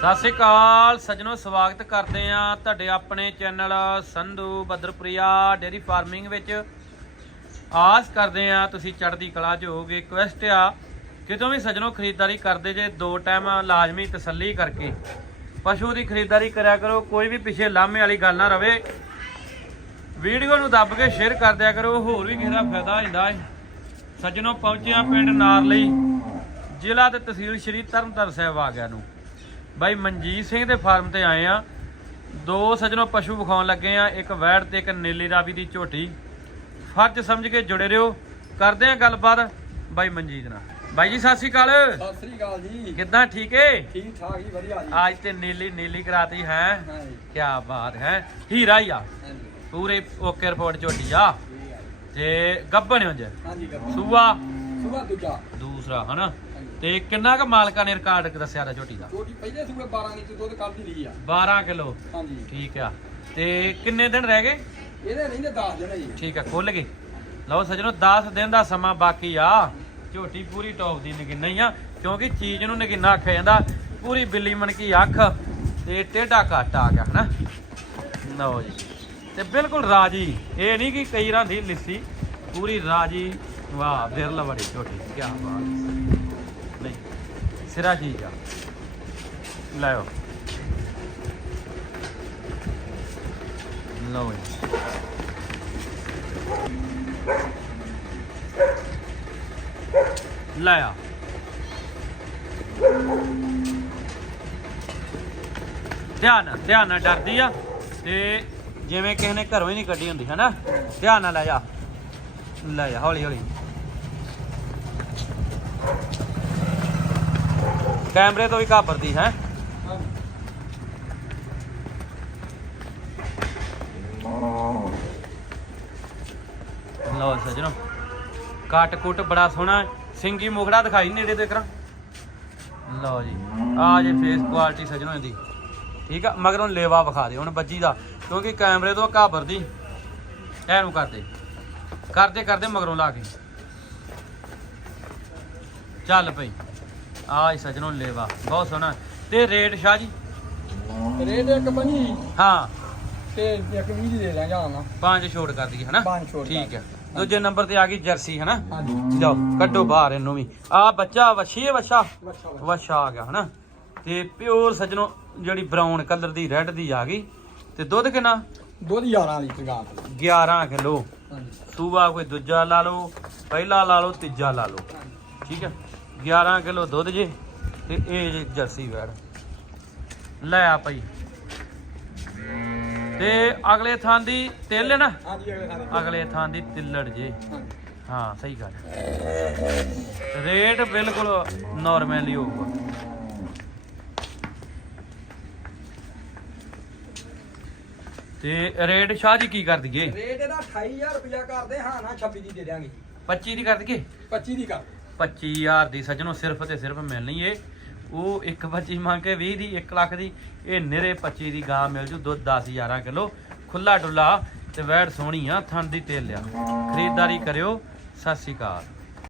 ਸਤਿ ਸ਼੍ਰੀ ਅਕਾਲ ਸੱਜਣੋ, ਸਵਾਗਤ ਕਰਦੇ ਆ ਤੁਹਾਡੇ ਆਪਣੇ ਚੈਨਲ ਸੰਧੂ ਬਦਰਪ੍ਰਿਆ ਡੇਰੀ ਫਾਰਮਿੰਗ ਵਿੱਚ। ਆਸ ਕਰਦੇ ਆ ਤੁਸੀਂ ਚੜ੍ਹਦੀ ਕਲਾ 'ਚ ਹੋਗੇ ਰਿਕਵੈਸਟ ਆ ਕਿਤੋਂ ਵੀ ਸੱਜਣੋ ਖਰੀਦਦਾਰੀ ਕਰਦੇ ਜੇ ਦੋ ਟਾਈਮ ਲਾਜ਼ਮੀ ਤਸੱਲੀ ਕਰਕੇ। ਪਸ਼ੂ ਦੀ ਖਰੀਦਦਾਰੀ ਕਰਿਆ ਕਰੋ, ਕੋਈ ਵੀ ਪਿੱਛੇ ਲਾਮੇ ਵਾਲੀ ਗੱਲ ਨਾ ਰਵੇ। ਵੀਡੀਓ ਨੂੰ ਦੱਬ ਕੇ ਸ਼ੇਅਰ ਕਰ ਦਿਆ ਕਰੋ, ਹੋਰ ਵੀ ਕਿਸੇ ਦਾ ਫਾਇਦਾ ਹੋ ਜਾਂਦਾ ਹੈ ਸੱਜਣੋ ਪਹੁੰਚਿਆ ਪਿੰਡ ਨਾਰਲੀ। ਜ਼ਿਲ੍ਹਾ ਤੇ ਤਹਿਸੀਲ ਸ਼੍ਰੀ ਤਰਨਤਾਰਨ ਸਾਹਿਬ ਆ ਗਿਆ ਨੂੰ। ਬਾਈ ਮਨਜੀਤ ਸਿੰਘ ਦੇ ਫਾਰਮ ਤੇ ਆਏ ਆ। ਦੋ ਸੱਜਣੋ ਪਸ਼ੂ ਵਿਖਾਉਣ ਲੱਗੇ ਆ ਇੱਕ ਵੈੜ ਤੇ ਇੱਕ ਨੀਲੀ ਰਾਵੀ ਦੀ ਝੋਟੀ। ਫਰਜ਼ ਸਮਝ ਕੇ ਜੁੜੇ ਰਹੋ। ਕਰਦੇ ਆ ਗੱਲਬਾਤ ਬਾਈ ਮਨਜੀਤ ਨਾਲ। ਬਾਈ ਜੀ ਸਤਿ ਸ਼੍ਰੀ ਅਕਾਲ। ਸਤਿ ਸ੍ਰੀ ਅਕਾਲ ਜੀ। ਕਿੱਦਾਂ ਠੀਕ ਏ? ਠੀਕ ਠਾਕ ਜੀ ਵਧੀਆ ਜੀ। ਅੱਜ ਤੇ ਨੀਲੀ ਨੀਲੀ ਕਰਾਤੀ ਹੈ। ਕੀ ਬਾਤ ਹੈ। ਹੀਰਾ ਹੀ ਆ। ਪੂਰੇ ਓਕੇ ਰਿਪੋਰਟ ਝੋਟੀ ਆ। ਤੇ ਗੱਬਣ ਹੋ ਜੇ। ਹਾਂਜੀ ਗੱਬਾ ਸੂਆ। ਸੁਬਾ ਦੂਜਾ। ਦੂਸਰਾ ਹਨਾ? ਤੇ ਕਿੰਨਾ ਕ ਮਾਲਕਾਂ ਨੇ ਰਿਕਾਰਡ ਦੱਸਿਆ ਦਾ ਝੋਟੀ ਦਾ? ਛੋਟੀ ਪਹਿਲੇ ਸੂਬੇ 12 ਲੀਟਰ ਦੁੱਧ ਕੱਢਦੀ ਰਹੀ ਆ। 12 ਕਿਲੋ। ਹਾਂਜੀ। ਠੀਕ ਆ। ਤੇ ਕਿੰਨੇ ਦਿਨ ਰਹਿ ਗਏ? ਇਹਦੇ ਨਹੀਂ ਤੇ 10 ਦਿਨ ਜੀ ਠੀਕ ਆ ਖੁੱਲ ਗਏ। ਲਓ ਸੱਜਣੋ 10 ਦਿਨ ਦਾ ਸਮਾਂ ਬਾਕੀ ਆ। ਝੋਟੀ ਪੂਰੀ ਟੌਪ ਦੀ ਨਗਿੰਨਾ ਹੀ ਆ ਕਿਉਂਕਿ ਚੀਜ਼ ਨੂੰ ਨਗਿੰਨਾ ਆਖਿਆ ਜਾਂਦਾ ਪੂਰੀ ਬਿੱਲੀ ਮਣਕੀ ਅੱਖ ਤੇ ਟੇਢਾ ਘੱਟ ਆ ਗਿਆ ਹਨਾ? ਲਓ ਜੀ। ਤੇ ਬਿਲਕੁਲ ਰਾਜੀ। ਇਹ ਨਹੀਂ ਕਿ ਕਈ ਰਾਂ ਦੀ ਲਿੱਸੀ ਪੂਰੀ ਰਾਜੀ ਵਾਹ ਬਿਰਲ ਬੜੀ ਝੋਟੀ ਕੀ ਬਾਤ। ਸਿਰਾ ਠੀਕ ਆ ਲਾਓ ਲਓ ਜੀ। ਲਾਇਆ। ਧਿਆਨ ਨਾਲ ਧਿਆਨ ਨਾਲ ਡਰਦੀ ਆ ਤੇ ਜਿਵੇਂ ਕਿਸੇ ਨੇ ਘਰੋਂ ਹੀ ਨਹੀਂ ਕੱਢੀ ਹੁੰਦੀ, ਹੈਨਾ? ਧਿਆਨ ਨਾਲ ਲੈ ਜਾ। ਲੈ ਜਾ ਹੌਲੀ ਹੌਲੀ ਕੈਮਰੇ ਤੋਂ ਵੀ ਘਾਬਰਦੀ, ਹੈ? ਲਓ ਸਜਣੋ, ਕੱਟ ਕੁੱਟ ਬੜਾ ਸੋਹਣਾ, ਸਿੰਗੀ ਮੁਖੜਾ ਦਿਖਾਈ ਨੇੜੇ ਤੋਂ ਇਕਰਾ ਲਓ ਜੀ, ਆ ਜੇ ਫੇਸ ਕੁਆਲਿਟੀ ਸਜਣੋ ਇਹਦੀ। ਠੀਕ ਆ, ਮਗਰੋਂ ਲੇਵਾ ਵਿਖਾ ਦੇ ਹੁਣ ਬੱਜੀ ਦਾ, ਕਿਉਂਕਿ ਕੈਮਰੇ ਤੋਂ ਘਾਬਰਦੀ, ਐਨੂੰ ਕਰਦੇ। ਕਰਦੇ ਕਰਦੇ ਮਗਰੋਂ ਲਾ ਕੇ। ਚੱਲ ਪਈ ਆ ਸਜਣੋ ਲੇਵਾ ਬਹੁਤ ਸੋਹਣਾ। ਤੇ ਰੇਟ ਸ਼ਾਹ ਜੀ? ਰੇਟ ਇੱਕ ਬਣੀ ਹਾਂ। ਤੇ ਇੱਕ 20 ਦੀ ਦੇ ਦਾਂਗੇ ਆਣਾ ਪੰਜ ਛੋਟ ਕਰ ਦਈਏ ਹਨਾ? ਪੰਜ ਕਰ ਠੀਕ ਹੈ। ਦੂਜੇ ਨੰਬਰ ਤੇ ਆ ਗਈ ਜਰਸੀ ਹਨਾ? ਹਾਂਜੀ। ਜਾਓ ਕੱਢੋ ਬਾਹਰ ਇਹਨੂੰ ਵੀ। ਆ ਬੱਚਾ ਵਛੀ ਹੈ ਵਛਾ? ਆ ਗਿਆ ਹਨਾ? ਤੇ ਪਿਓਰ ਸਜਣੋ ਜਿਹੜੀ ਬਰਾਊਨ ਕਲਰ ਦੀ ਰੈੱਡ ਦੀ ਆ ਗਈ। ਤੇ ਦੁੱਧ ਕਿੰਨਾ? ਦੁੱਧ 11 ਲੀਟਰ ਗਾਂ 11 ਕਿਲੋ। ਹਾਂਜੀ। ਸੂਆ ਕੋਈ ਦੂਜਾ ਲਾ ਲਓ ਪਹਿਲਾ ਲਾ ਲਓ ਤੀਜਾ ਲਾ ਲਓ। ਠੀਕ ਹੈ। 11 ਕਿਲੋ ਦੁੱਧ ਜੇ ਤੇ ਇਹ ਜੇ ਜਰਸੀ ਵੈੜ ਲੈ ਆ ਭਾਈ। ਤੇ ਅਗਲੇ ਥਾਂ ਦੀ ਤਿੱਲ ਨਾ? ਅਗਲੇ ਥਾਂ ਦੀ ਤਿੱਲੜ ਜੇ। ਹਾਂ ਸਹੀ ਗੱਲ। ਰੇਟ ਬਿਲਕੁਲ ਨਾਰਮਲ ਹੀ ਹੋਊਗਾ। ਤੇ ਰੇਟ ਸ਼ਾਹ ਜੀ ਕੀ ਕਰ ਦਈਏ? ਰੇਟ ਇਹਦਾ 28000 ਰੁਪਇਆ ਕਰਦੇ ਹਾਂ ਨਾ 26 ਦੀ ਦੇ ਦਿਆਂਗੇ। 25 ਦੀ ਕਰ ਦਈਏ? 25 ਦੀ ਕਰ। 25000 ਦੀ ਸੱਜਣੋ, ਸਿਰਫ ਤੇ ਸਿਰਫ ਮਿਲਣੀ ਏ। ਉਹ ਇੱਕ 25 ਮੰਗ ਕੇ 20 ਦੀ 1 ਲੱਖ ਦੀ, ਇਹ ਨਿਰੇ 25 ਦੀ ਗਾਂ ਮਿਲ ਜੂ, ਦੁੱਧ 10 11 ਕਿਲੋ। ਖੁੱਲਾ ਡੁੱਲਾ ਤੇ ਵੈੜ ਸੋਹਣੀ ਆ, ਥਣ ਦੀ ਤੇਲ ਆ ਖਰੀਦਦਾਰੀ ਕਰਿਓ, ਸਤਿ ਸ਼੍ਰੀ ਅਕਾਲ।